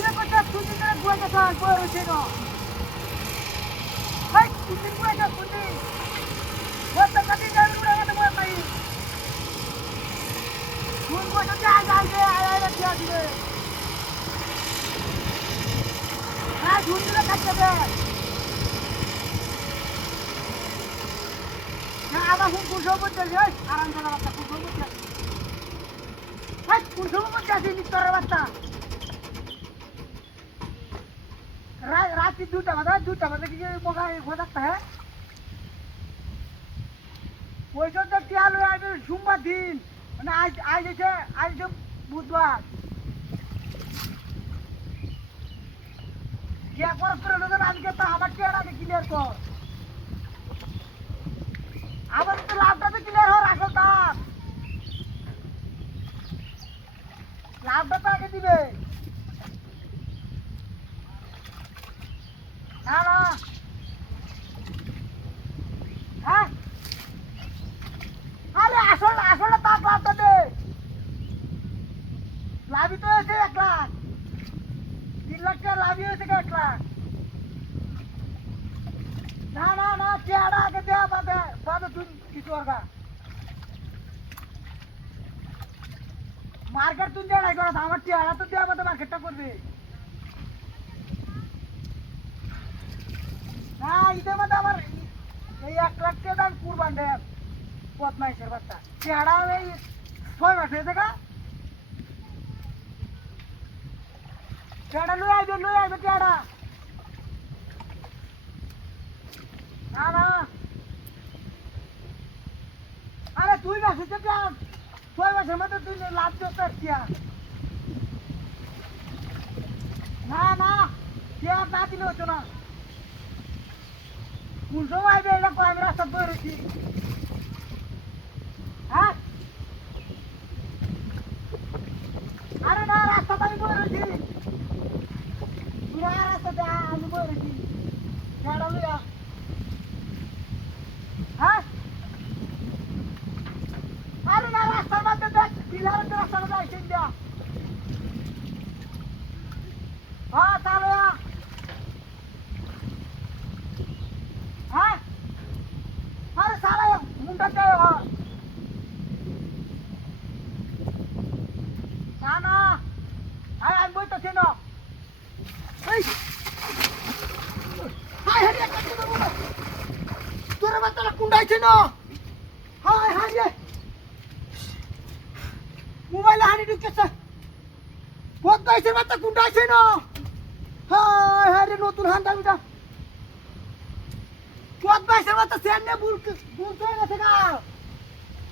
দিনে করতে কোন দিন ধরে বুয়া গেছে বুয়া হইছে না ভাই কোন দিন বুয়া গেছে কোন দিন ওটা কাটি যাবে উড়ে গেছে বুয়া পাই কোন বছর যায় যায় আয় দিয়া দিবে হ্যাঁ কোন দিনে কাটতে হবে না আবার কোন সময় চলছে আরাম করে বাচ্চা কোন সময় চলছে ভাই কোন সময় চলছে নিতরে বাচ্চা रात 2টা বাজে কি বগা हो सकता है ওই জন্য টিয়াল হয়ে সোমবার দিন মানে আজ এসে বুধবার কে করে নজর আজকে তো আমার টিয়াটাকে ক্লিয়ার কর আবার তো লাভটাতে ক্লিয়ার হওয়ার আসল দাম লাভটা তো আগে দিবে না না হ্যাঁ আরে আসলে তার লাভটা দে লাভই তো এসে 1 লাখ 3 লাখ টাকা লাভই হয়েছে 1 লাখ না না না চেহারা আগে দেওয়া বাদে তুই কিছু করবা মার্কেট তুই দেওয়া নাই করা আমার চেহারা তো দেওয়া বাদে মার্কেটটা করবে না ইতে মধ্যে আমার এই 1 লাখ টাকা দাম কুরবান দেয় বদমাইশের বাচ্চা চেহারা এই 6 মাস হয়েছে গা চেহারা লই আইবে চেহারা না না আরে 2 মাস হয়েছে 6 মাসের মধ্যে তুই লাভ দিতে পারছিস না না চেহারা না দিলে হতো না কোন সময় আইবে এটা কয় আমি রাস্তা বেরোচ্ছি হ্যাঁ আরে না রাস্তাতে আমি বেরোচ্ছি পুরা রাস্তাতে আমি বেরোচ্ছি গাড়া লইয়া হ্যাঁ আরে না রাস্তার মধ্যে দেখ পিলারের রাস্তার মধ্যে আইসেন দিয়া হ্যাঁ চালো হ্যাঁ আরে সারা মুন্ডা চাই না না আমি বইতেছি না তোর বাচ্চাটা কুন্ডাইছে না হাই হাই রে মোবাইলে হানি ঢুকেছে বদমাইশের বাচ্চা কুন্ডাইছে না হাই হাই রে নতুন হান্ডা বিটা বদমাইশের বাচ্চা সেন নে বুলতে গেছে গা